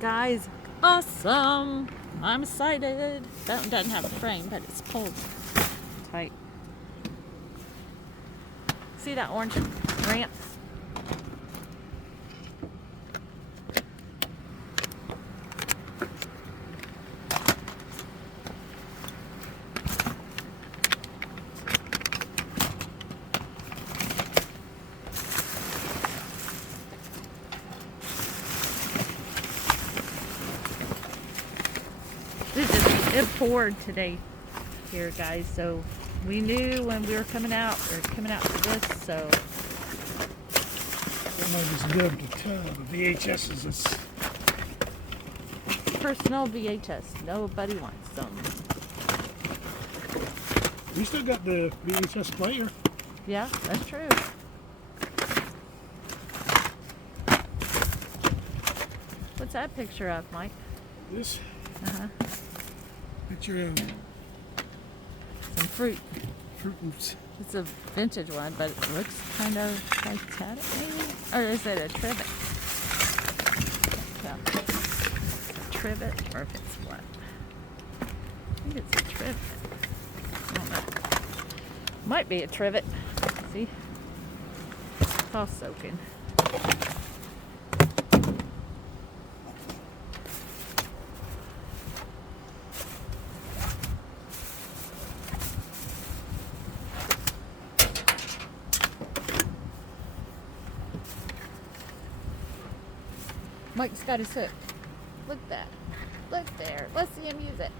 guys. Awesome. I'm excited. That one doesn't have a frame, but it's pulled tight. See that orange ramp? It poured today here, guys, so we knew when we were coming out for this, so Somebody's dubbed a tub of VHSs. It's personal VHS. Nobody wants them. we still got the VHS player. Yeah, that's true. What's that picture of, Mike? This picture of Some fruit. Fruit Loops. It's a vintage one, but it looks kind of Titanic, maybe? Or is it a trivet? Yeah. A trivet, or if it's what? I think it's a trivet. I don't know. Might be a trivet. See? It's all soaking. Mike's got his hook. Look that. Look there. Let's see him use it.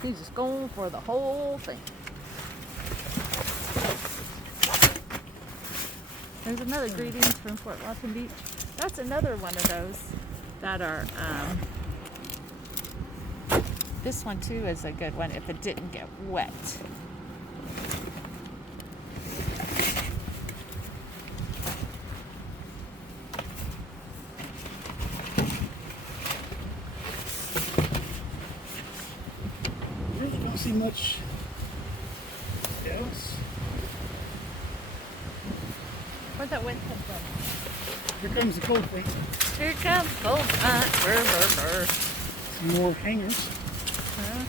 He's just going for the whole thing. There's another greetings from Fort Watson Beach. That's another one of those that are, this one too is a good one if it didn't get wet. Don't see much else. Where'd that wind come from? Here comes the cold front. Here comes cold front. Brr, brr, brr. Some more hangers. Huh?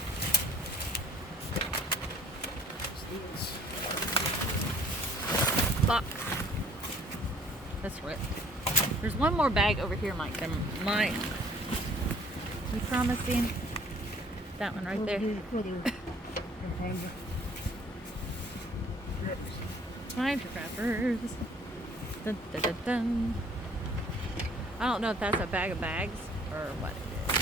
Box. That's ripped. There's one more bag over here, Mike. Mike. You promising? That one right there. Find your wrappers. Dun, dun, dun, dun. I don't know if that's a bag of bags or what it is.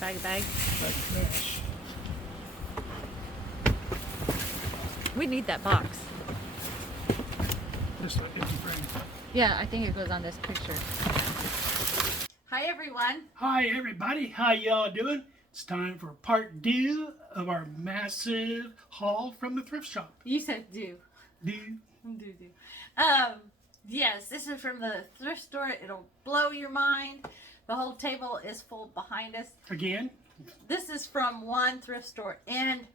Bag of bags. We need that box. Just an empty frame. Yeah, I think it goes on this picture. Hi everyone. Hi everybody, how y'all doing? It's time for part 2 of our massive haul from the thrift shop. You said do. Do. Yes, this is from the thrift store. It'll blow your mind. The whole table is full behind us. Again? This is from one thrift store, and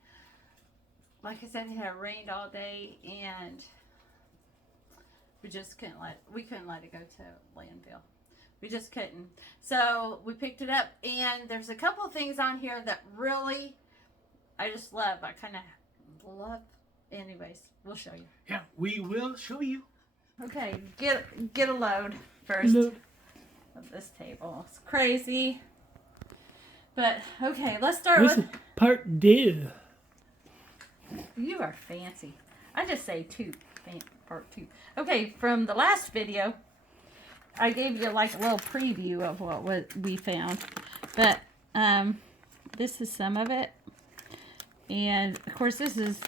like I said, it had rained all day, and we just couldn't let it go to landfill. We just couldn't. So we picked it up, and there's a couple of things on here that really I just love. I kind of love. Anyways, we'll show you. Yeah, we will show you. Okay, get a load first of this table. It's crazy. But okay, let's start This with is part 2. You are fancy. I just say 2. Part 2. Okay, from the last video, I gave you like a little preview of what we found. But this is some of it. And of course this is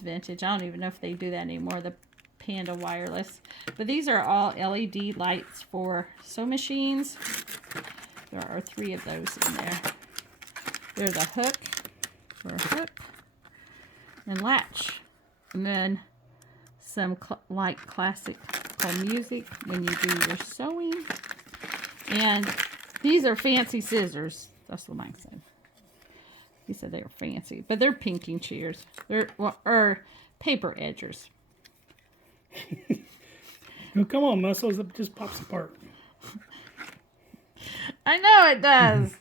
vintage. I don't even know if they do that anymore, the Panda wireless. But these are all LED lights for sewing machines. There are 3 of those in there. There's a hook for a hook and latch. And then some like classical music when you do your sewing. And these are fancy scissors. That's what Mike said. He said they were fancy, but they're pinking shears. They're or paper edgers. Oh, come on, muscles. It just pops apart. I know it does.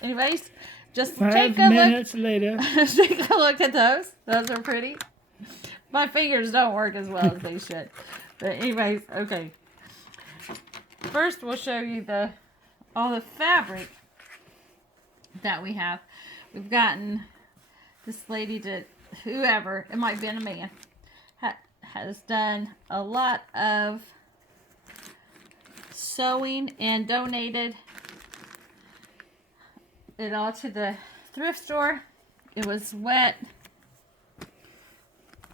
Anyways, just 5 take a minutes later. take a look at those. Those are pretty. My fingers don't work as well as they should. But anyways, okay. First, we'll show you all the fabric that we have. We've gotten this lady to, whoever, it might have been a man, has done a lot of sewing and donated it all to the thrift store. It was wet.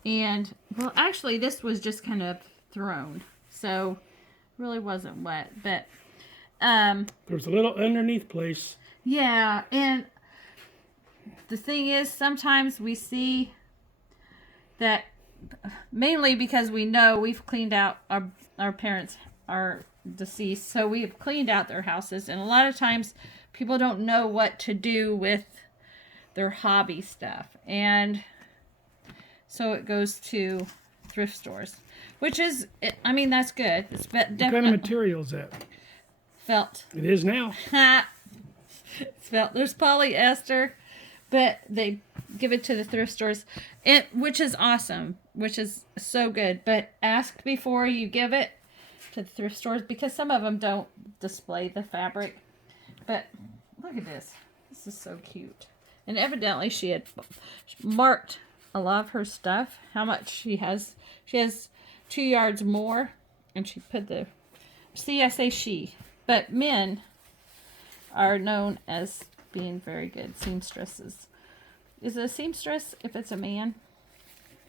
And, well, actually, this was just kind of thrown. So, really wasn't wet. But, there's a little underneath place. yeah. And the thing is, sometimes we see that, mainly because we know we've cleaned out, our parents are deceased. So, we've cleaned out their houses. And a lot of times, people don't know what to do with their hobby stuff. And so it goes to thrift stores, which is, I mean, that's good. It's definitely. What kind of material is that? Felt. It is now. It's felt. There's polyester, but they give it to the thrift stores, which is awesome, which is so good. But ask before you give it to the thrift stores, because some of them don't display the fabric. But look at this. This is so cute. And evidently she had marked a lot of her stuff, how much she has. She has 2 yards more, and she put see, I say she, but men are known as being very good seamstresses. Is it a seamstress if it's a man?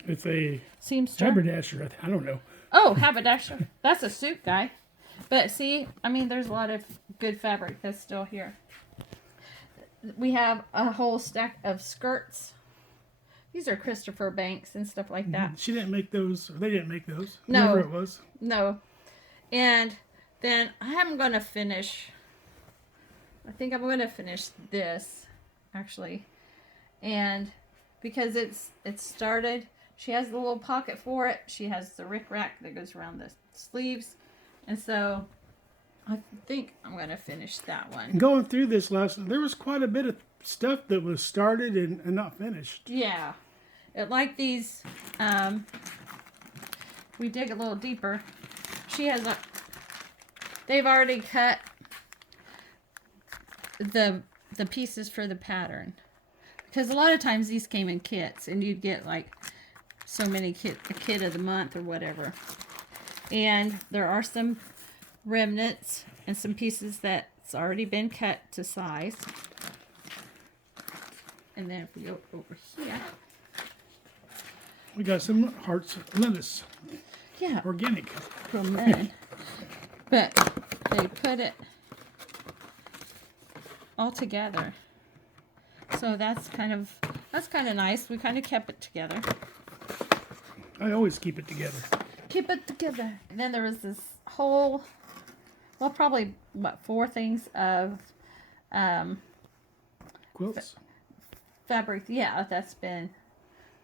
It's a seamstress. haberdasher. I don't know. Oh, haberdasher. That's a suit guy. But see, I mean, there's a lot of good fabric that's still here. We have a whole stack of skirts. These are Christopher Banks and stuff like that. She didn't make those, or they didn't make those. No. Whoever it was. No. And then I'm going to finish, I think I'm going to finish this, actually. And because it's started, she has the little pocket for it. She has the rick-rack that goes around the sleeves. And so I think I'm going to finish that one. Going through this lesson, there was quite a bit of stuff that was started and not finished. Yeah. Like these, we dig a little deeper. She has they've already cut the pieces for the pattern. Because a lot of times these came in kits, and you'd get like so many a kit of the month or whatever. And there are some remnants and some pieces that's already been cut to size. And then if we go over here, we got some hearts lettuce. Yeah, Organic. from men. But they put it all together. So that's kind of nice. We kind of kept it together. I always keep it together. Keep it together. And then there was this whole, well, probably, 4 things of Quilts. fabric. Yeah, that's been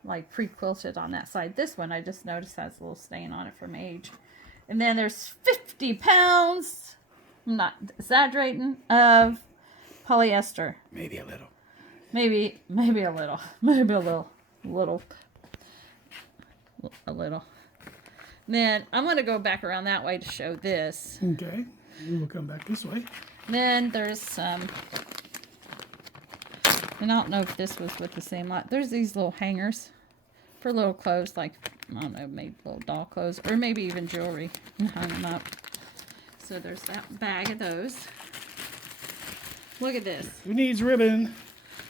like pre-quilted on that side. This one I just noticed has a little stain on it from age. And then there's 50 pounds, I'm not exaggerating, of polyester. Maybe a little. Maybe a little. Maybe a little. Then I'm going to go back around that way to show this. Okay. We'll come back this way. Then there's some, and I don't know if this was with the same lot. There's these little hangers for little clothes, like, I don't know, maybe little doll clothes, or maybe even jewelry, and hung them up. So there's that bag of those. Look at this. Who needs ribbon?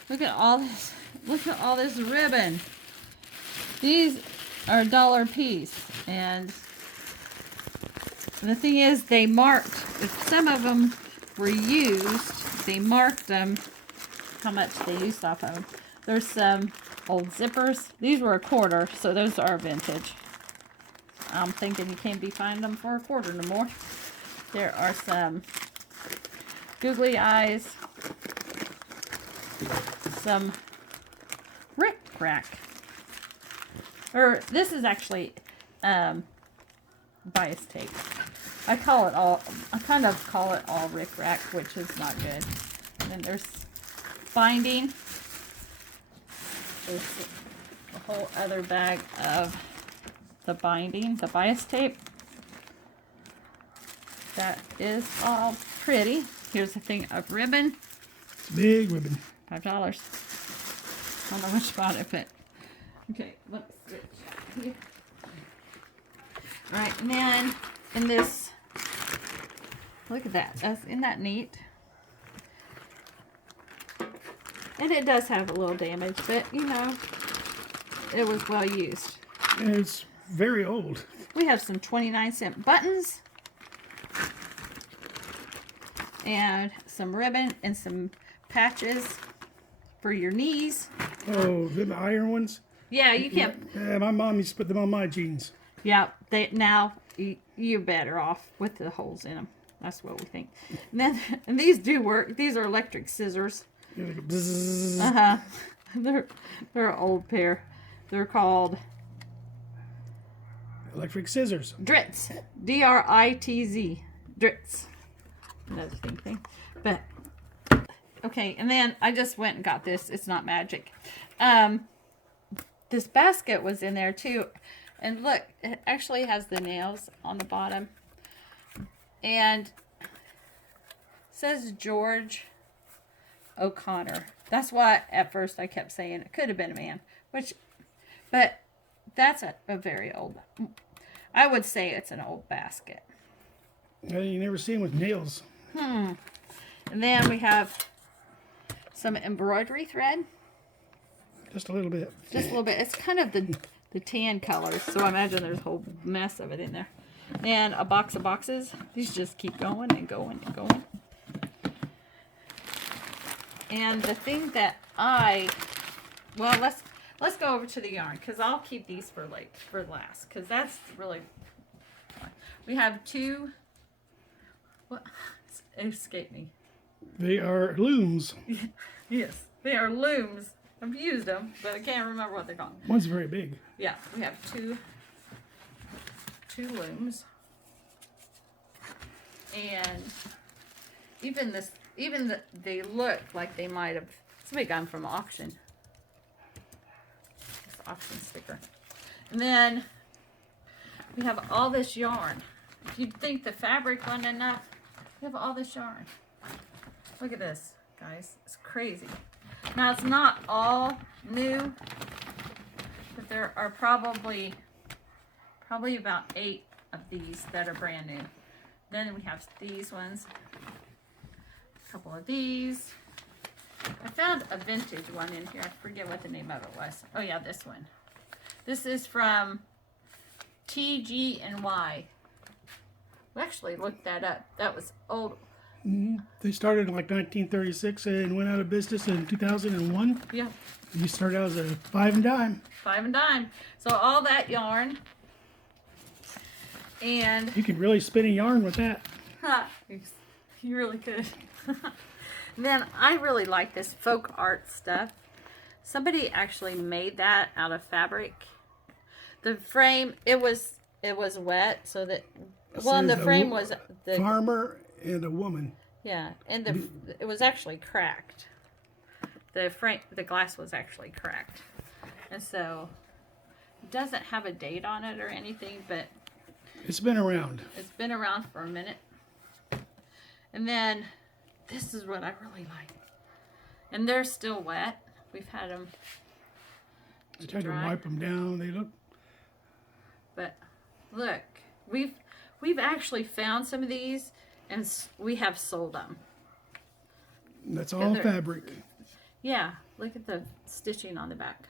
Look at all this. Look at all this ribbon. These are $1 a piece. And the thing is, they marked, if some of them were used, they marked them, how much they used off of them. There's some old zippers. These were $1, so those are vintage. I'm thinking you can't be finding them for $1 no more. There are some googly eyes, some rick-rack, Or this is actually bias tape. I kind of call it all rickrack, which is not good. And then there's binding. There's a whole other bag of the binding, the bias tape. That is all pretty. Here's a thing of ribbon. It's big ribbon. $5. I don't know which spot I put. Okay, let's switch here. All right, and then in this, look at that. Isn't that neat? And it does have a little damage, but you know, it was well used. And it's very old. We have some 29-cent buttons and some ribbon and some patches for your knees. Oh, the iron ones? Yeah, you can't. Yeah, my mom used to put them on my jeans. Yeah, now you're better off with the holes in them. That's what we think. And then, and these do work. These are electric scissors. Bzzz. They're an old pair. They're called Electric scissors. Dritz. D-R-I-T-Z. Dritz. Another thing. But okay, and then I just went and got this. It's not magic. This basket was in there too. And look, it actually has the nails on the bottom. And it says George O'Connor. That's why at first I kept saying it could have been a man. But that's a very old, I would say it's an old basket. You never see them with nails. And then we have some embroidery thread. Just a little bit. Just a little bit. It's kind of the tan colors, so I imagine there's a whole mess of it in there. And a box of boxes. These just keep going and going and going. And the thing that let's go over to the yarn, because I'll keep these for last, because that's really fun. We have two. What? It escaped me. They are looms. Yes, they are looms. I've used them, but I can't remember what they're called. One's very big. Yeah, we have two looms, and they look like they might have somebody got them from auction. This auction sticker, and then we have all this yarn. If you'd think the fabric wasn't enough, we have all this yarn. Look at this, guys. It's crazy. Now, it's not all new, but there are probably about 8 of these that are brand new. Then we have these ones, a couple of these. I found a vintage one in here. I forget what the name of it was. Oh, yeah, this one. This is from TG&Y. We actually looked that up. That was old. They started in like 1936 and went out of business in 2001. Yeah. You started out as a 5 and dime. 5 and dime. So all that yarn. And you can really spin a yarn with that. You really could. Then I really like this folk art stuff. Somebody actually made that out of fabric. The frame, it was wet, so that and the frame was the farmer and a woman. Yeah, and it was actually cracked. The glass was actually cracked, and so it doesn't have a date on it or anything, but it's been around. It's been around for a minute. And then this is what I really like, and they're still wet. We've had them. I tried to wipe them down. They look. But look, we've actually found some of these, and we have sold them. That's all fabric. Yeah, look at the stitching on the back.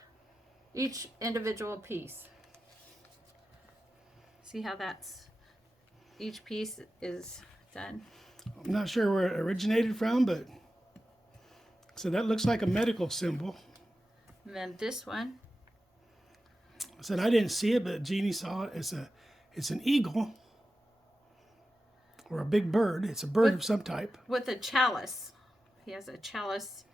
Each individual piece. See how each piece is done? I'm not sure where it originated from, but so that looks like a medical symbol. And then this one. I said I didn't see it, but Jeannie saw it. It's an eagle or a big bird. It's a bird of some type. With a chalice. He has a chalice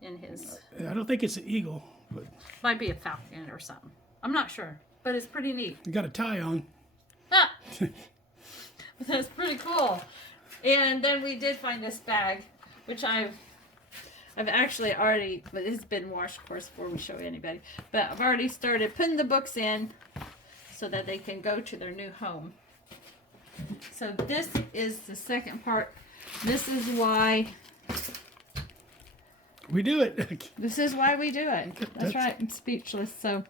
in his. I don't think it's an eagle, but might be a falcon or something. I'm not sure, but it's pretty neat. You got a tie on. Ah! That's pretty cool. And then we did find this bag, which I've actually already, but it's been washed, of course, before we show anybody. But I've already started putting the books in so that they can go to their new home. So this is the second part. This is why we do it. This is why we do it. That's right. I'm speechless. So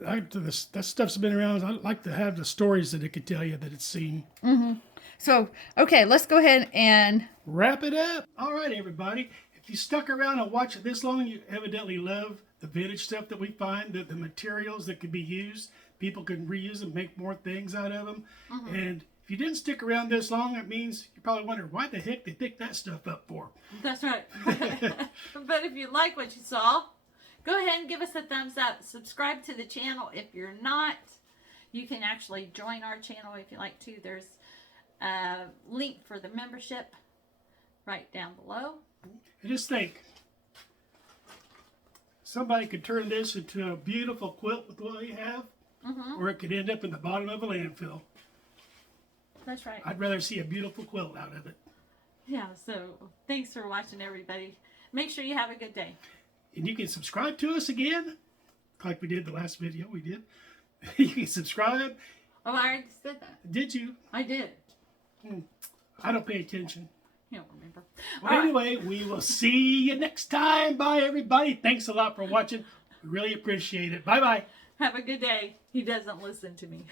that stuff's been around. I like to have the stories that it could tell you that it's seen. Mm-hmm. So, okay, let's go ahead and wrap it up. All right, everybody. If you stuck around and watched it this long, you evidently love the vintage stuff that we find, the materials that could be used. People can reuse them, make more things out of them. Mm-hmm. And if you didn't stick around this long, it means you probably wonder why the heck they picked that stuff up for. That's right. But if you like what you saw, go ahead and give us a thumbs up. Subscribe to the channel. If you're not, you can actually join our channel if you like to. There's a link for the membership right down below. And just think, somebody could turn this into a beautiful quilt with what we have, or it could end up in the bottom of a landfill. That's right. I'd rather see a beautiful quilt out of it. Yeah, so thanks for watching, everybody. Make sure you have a good day. And you can subscribe to us again, like we did the last video we did. You can subscribe. Oh, I already said that. Did you? I did. I don't pay attention. You don't remember. Well, anyway, we will see you next time. Bye, everybody. Thanks a lot for watching. We really appreciate it. Bye-bye. Have a good day. He doesn't listen to me.